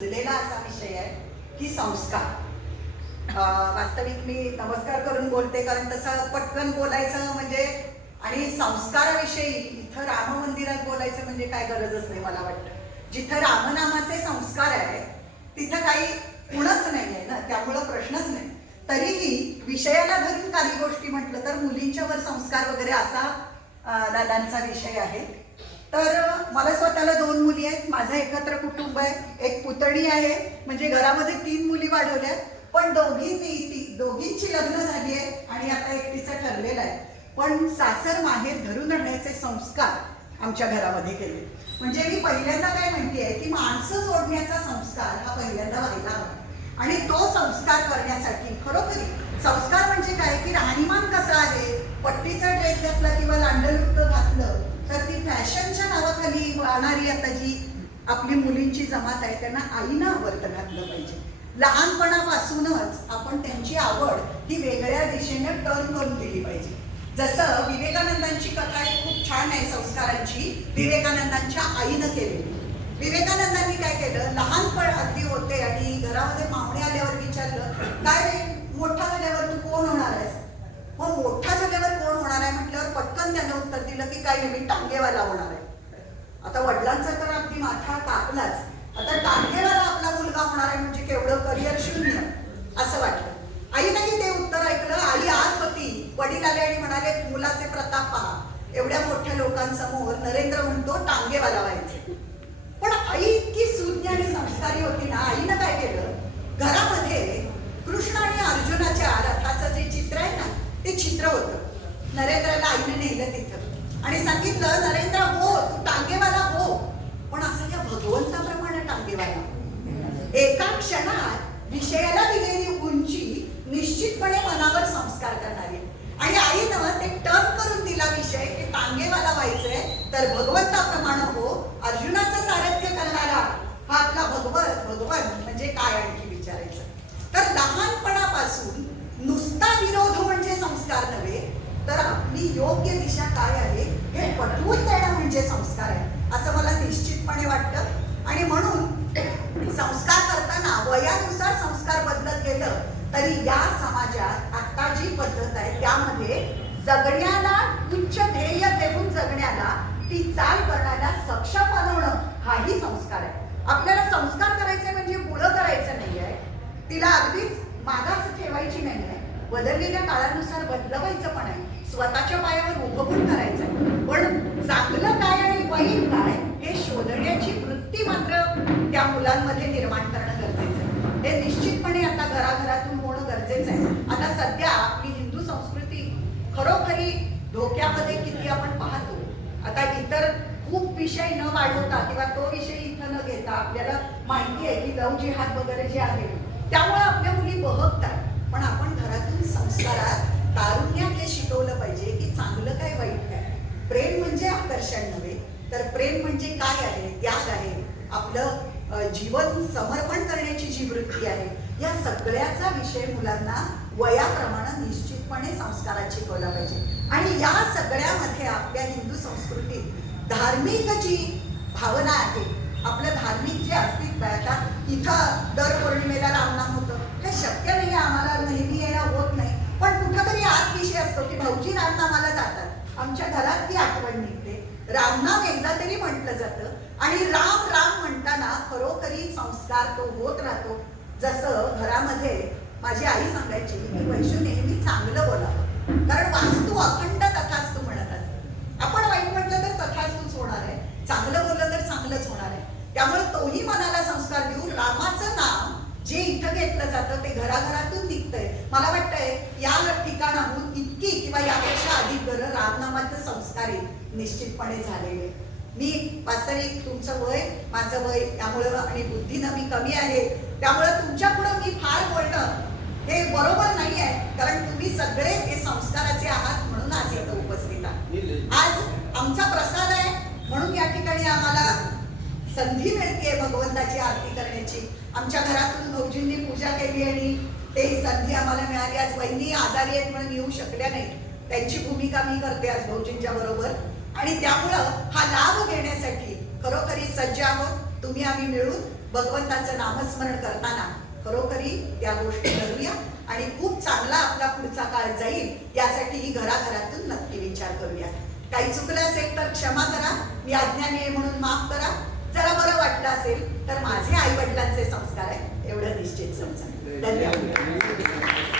दिलेला असा विषय आहे की संस्कार. वास्तविक मी नमस्कार करून बोलते कारण तसं पटकन बोलायचं म्हणजे आणि संस्काराविषयी इथं राम मंदिरात बोलायचं म्हणजे काय गरजच नाही मला वाटतं. जिथं रामनामाचे संस्कार आहे तिथं काही गुणच नाही आहे ना त्यामुळं प्रश्नच नाही. तरीही विषयाला धरून काही गोष्टी म्हटलं तर मुलींच्यावर संस्कार वगैरे असा दादांचा विषय आहे. तर मला स्वतःला दोन मुली आहेत. माझं एकत्र कुटुंब आहे. एक पुतणी आहे. म्हणजे घरामध्ये तीन मुली वाढवल्या. पण दोघींनी ती दोघींची लग्न झाली आहे आणि आता एकटीचं ठरलेलं आहे. पण सासर माहेर धरून राहण्याचे संस्कार आमच्या घरामध्ये केले. म्हणजे मी पहिल्यांदा काय म्हणते की माणसं सोडण्याचा संस्कार हा पहिल्यांदा व्हायला हवा. आणि तो संस्कार करण्यासाठी खरोखरी संस्कार म्हणजे काय? की राहणीमान कसं आहे? पट्टीचा ड्रेस घातला किंवा लांडलुट्ट घातलं तर ती फॅशनच्या नावाखाली वाहणारी आता जी आपली मुलींची जमात आहे त्यांना आईनं आवर्तन घातलं पाहिजे. लहानपणापासूनच आपण त्यांची आवड ही वेगळ्या दिशेने टर्न करून दिली पाहिजे. जसं विवेकानंदांची कथा एक खूप छान आहे संस्कारांची विवेकानंदांच्या आईनं केलेली विवेकानंदांनी काय केलं? लहानपण अगदी होते आणि घरामध्ये पाहुणे आल्यावर विचारलं काय रे मोठा झाल्यावर तू कोण होणार आहेस मग मोठा झाल्यावर कोण होणार आहे म्हटल्यावर पटकन त्यानं काही नाही मी टांगेवाला होणार आहे. आता वडिलांचा तर अगदी माथा टाकलाच आता टांगेवाला आपला मुलगा होणार आहे म्हणजे केवढं करिअर शून्य असं वाटलं. आई नाही ते उत्तर ऐकलं. आई आत होती. वडील आले आणि म्हणाले मुलाचे प्रताप पहा. एवढ्या मोठ्या लोकांसमोर नरेंद्र म्हणतो टांगेवाला व्हायचे. पण आई इतकी सुज्ञ आणि संस्कारी होती ना आईनं काय केलं? घरामध्ये कृष्ण आणि अर्जुनाच्या रथाचं जे चित्र आहे ना ते चित्र होतं. नरेंद्रला आईने नेलं तिथं. आणि सांगितलं नरेंद्र हो तू टांगेवाला हो. पण असं या भगवंताप्रमाणे टांगेवाला. एका क्षणात विषयाला दिलेली उंची निश्चितपणे मनावर संस्कार करणारी आणि आईनं ते टर्न करून दिला विषय की टांगेवाला व्हायचंय तर भगवंताप्रमाणे हो अर्जुनाचं सारथ्य करणारा हा आपला भगवत भगवंत म्हणजे काय आणखी विचारायचं? तर लहानपणापासून नुसता विरोध म्हणजे संस्कार नव्हे तर आपली योग्य दिशा काय आहे हे पटवून देणं म्हणजे संस्कार आहे. असं मला निश्चितपणे वाटतं. आणि म्हणून संस्कार करताना वयानुसार संस्कार बदलत गेलं तरी या समाजात आता जी पद्धत आहे त्यामध्ये जगण्याला उच्च ध्येय देऊन जगण्याला ती चाल करण्याला सक्षम बनवणं हाही संस्कार आहे. आपल्याला संस्कार करायचे म्हणजे मुलं करायचं नाही आहे तिला अगदीच मागास ठेवायची नाही आहे बदललेल्या काळानुसार बदलवायचं पण आहे. स्वतःच्या पायावर उभं पण करायचं आहे. पण चांगलं काय आणि वाईट काय हे शोधण्याची वृत्ती मात्र त्या मुलांमध्ये निर्माण करणं गरजेचं आहे. हे निश्चितपणे आता घराघरातून होणं गरजेचं आहे. आता सध्या आपली हिंदू संस्कृती खरोखरी धोक्यामध्ये किती आपण पाहतो. आता इतर खूप विषय न वाढवता किंवा तो विषय इथं न घेता आपल्याला माहिती आहे की लव जिहाद वगैरे जे आहे त्यामुळे आपल्या मुली बहकतात. पण आपण घरातून संस्कारात तारुण्यात हे शिकवलं पाहिजे की चांगलं काय वाईट काय. प्रेम म्हणजे आकर्षण नव्हे तर प्रेम म्हणजे काय आहे त्याग आहे. आपलं जीवन समर्पण करण्याची जी वृत्ती आहे या सगळ्याचा विषय मुलांना वयाप्रमाणे निश्चितपणे संस्कारात शिकवला पाहिजे. आणि या सगळ्यामध्ये आपल्या हिंदू संस्कृतीत धार्मिक जी भावना आहे आपलं धार्मिक जे अस्तित्व आहे आता इथं दर पौर्णिमेला रामनाम होतं. हे शक्य नाही आम्हाला नेहमी येणं होत नाही. पण कुठंतरी आत विषय असतो की भाऊजी रामनामाला जातात. आमच्या घरात ती आठवण निघते. रामनाम एकदा तरी म्हटलं जातं आणि राम राम म्हणताना खरोखरी संस्कार तो होत राहतो. जसं घरामध्ये माझी आई सांगायची की वैशू नेहमी चांगलं बोलावं. कारण वास्तू अखंड तथास्तू म्हणत असते. आपण वाईट म्हटलं तर तथास्तूच होणार आहे. चांगलं बोललं तर चांगलंच होणार आहे. त्यामुळे तोही मनाला संस्कार देऊन रामाचं नाव जे इथं घेतलं जातं ते घराघरातून निघतंय. मला वाटतंय या ठिकाणाहून इतकी किंवा यापेक्षा अधिक गरज रामनामाचे संस्कारी निश्चितपणे झालेले मी वास्तविक तुमचं वय माझं वय त्यामुळं आणि बुद्धीनं मी कमी आहे. त्यामुळं तुमच्या पुढं मी फार बोलणं हे बरोबर नाही आहे. कारण तुम्ही सगळे हे संस्काराचे आहात म्हणून आज इथं उपस्थित आहात. आज आमचा प्रसाद आहे म्हणून या ठिकाणी आम्हाला संधी मिळते भगवंताची आरती करण्याची. आमच्या घरातून भाऊजींनी पूजा केली आणि ते संधी आम्हाला मिळाली. आज वहिनी आजारी आहेत म्हणून येऊ शकल्या नाही त्यांची भूमिका मी करते आज भाऊजींच्या बरोबर. आणि त्यामुळं हा लाभ घेण्यासाठी खरोखरी सज्ज आहोत. तुम्ही आम्ही मिळून भगवंताचं नामस्मरण करताना खरोखरी त्या गोष्टी करूया. आणि खूप चांगला आपला पुढचा काळ जाईल यासाठी ही घराघरातून नक्की विचार करूया. काही चुकलं असेल तर क्षमा करा. मी अज्ञानी म्हणून माफ करा. बरं वाटलं असेल तर माझे आई वडिलांचे संस्कार आहे एवढं निश्चित समजा. धन्यवाद.